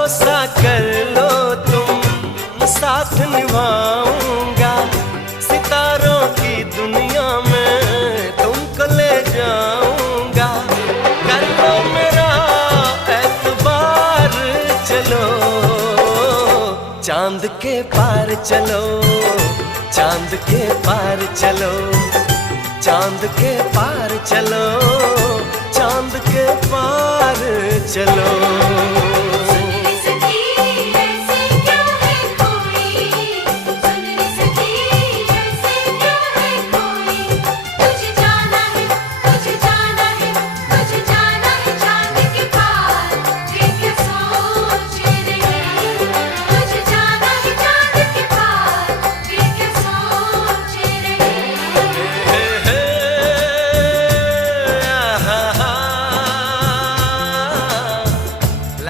भरोसा कर लो तुम, साथ निभाऊंगा। सितारों की दुनिया में तुमको ले जाऊंगा। कर लो मेरा एतबार, चलो चांद के पार चलो, चांद के पार चलो, चांद के पार चलो, चांद के पार चलो।